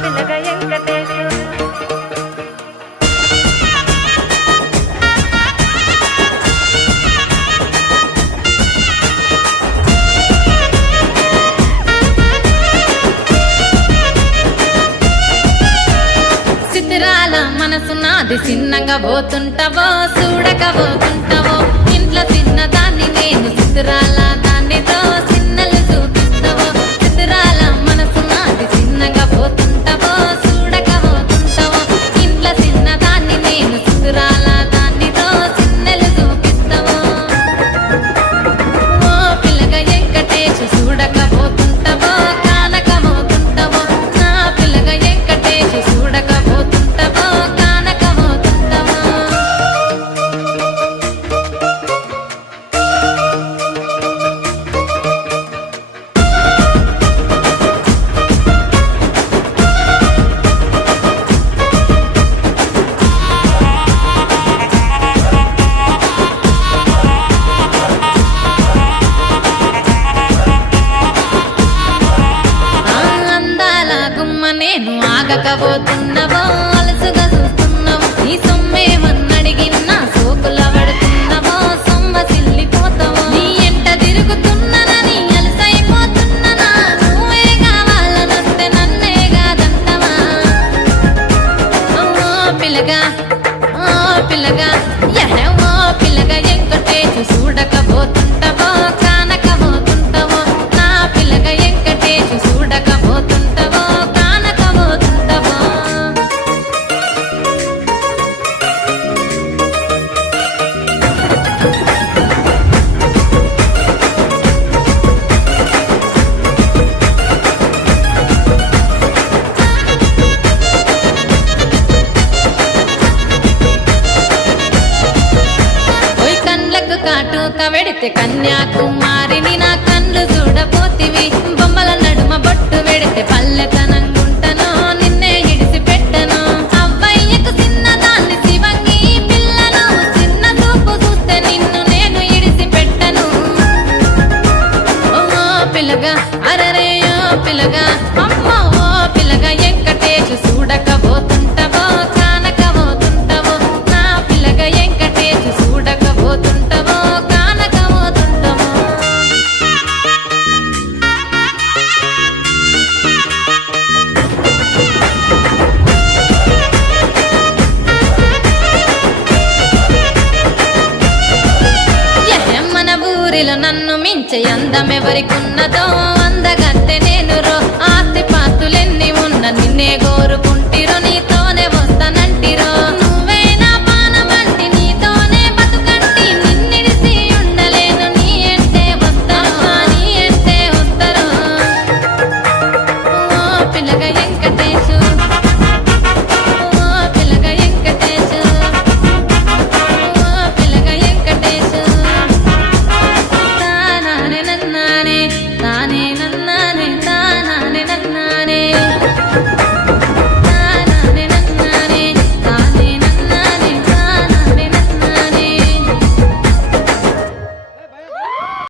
పిల్లగ వెంకటేశు చిత్రాల మనసు నాది చిన్నగా పోతుంటావో చూడక పోతుంటావో ఇంట్లో చిన్నదాన్ని నేను చిత్రాల దానితో చిన్నలు చూపిస్తావో చిత్రాల మనసు నాది చిన్నగా పోతుంటావో చూడక పోతుంటావో ఇంట్లో చిన్నదాన్ని నేను చిత్రాల దానితో చిన్నలు చూపిస్తావో ఓ పిల్లగ వెంకటేశు చూడక పోతుంటావో కానక పోతుంటావో నా పిల్లగ వెంకటేశు చూడక పోతుంటావో కానక పోతుంటావో అందాల గుమ్మ నేను ఆగకపోతున్నావో అలసుగా చూస్తున్నావు నీ సొమ్మేమన్నడిగినా సోకుల పడుతున్నావో సొమ్మ సిల్లిపోతావో నీ ఎంట తిరుగుతున్నానని అలసైపోతున్నానా నువ్వే కావాలనొస్తే నన్నే కాదంటవా ఓ పిల్లగా ఓ పిల్లగా ఓ పిల్లగా వెంకటేశు చూడకపోతుంటావో కానకపోతుంటావో నా పిల్లగా వెంకటేశు చూడకపోతుంటావో కానకపోతుంటావో ఓయ్ కండ్లకు కాటుక వెడితే కన్యాకుమారిని నా కండ్లు చూడపోతివి బొమ్మల నడుమ బొట్టు వెడితే పల్లెతనంగుంటను నిన్నే ఇడిసి పెట్టను అవ్వయ్యకు చిన్నదాన్ని శివంగి పిల్లను చిన్న చూపు చూస్తే నిన్ను నేను ఇడిసి పెట్టను ఓ పిల్లగా అరరే ఓ పిల్లగా అమ్మో ఓ పిల్లగా వెంకటేశు చూడకపోతుంటావో కానకపోతుంటావో నా పిల్లగా వెంకటేశు చూడకపోతుంటావో కానకపోతుంటావో మన ఊరిలో నన్ను మించే అందమెవరికున్నదో అందగత్తె నేను రో ఆస్తి పాస్తులెన్ని ఉన్న నిన్నే కోరుకు